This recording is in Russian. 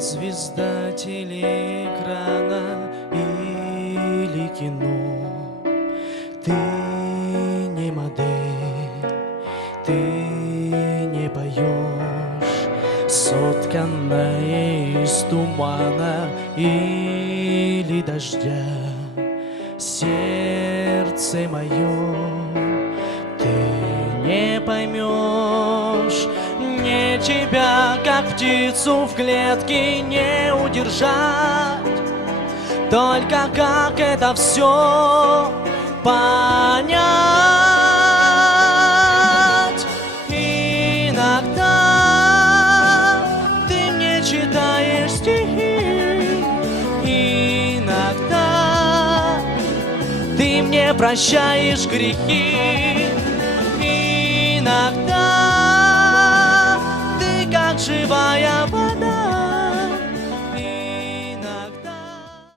звезда телеэкрана или кино. Ты не модель, ты не поешь, сотканная из тумана или дождя. Сердце мое ты не поймешь, мне тебя, как птицу в клетке, не удержать. Только как это все понять? Иногда ты мне читаешь стихи, иногда ты мне прощаешь грехи, иногда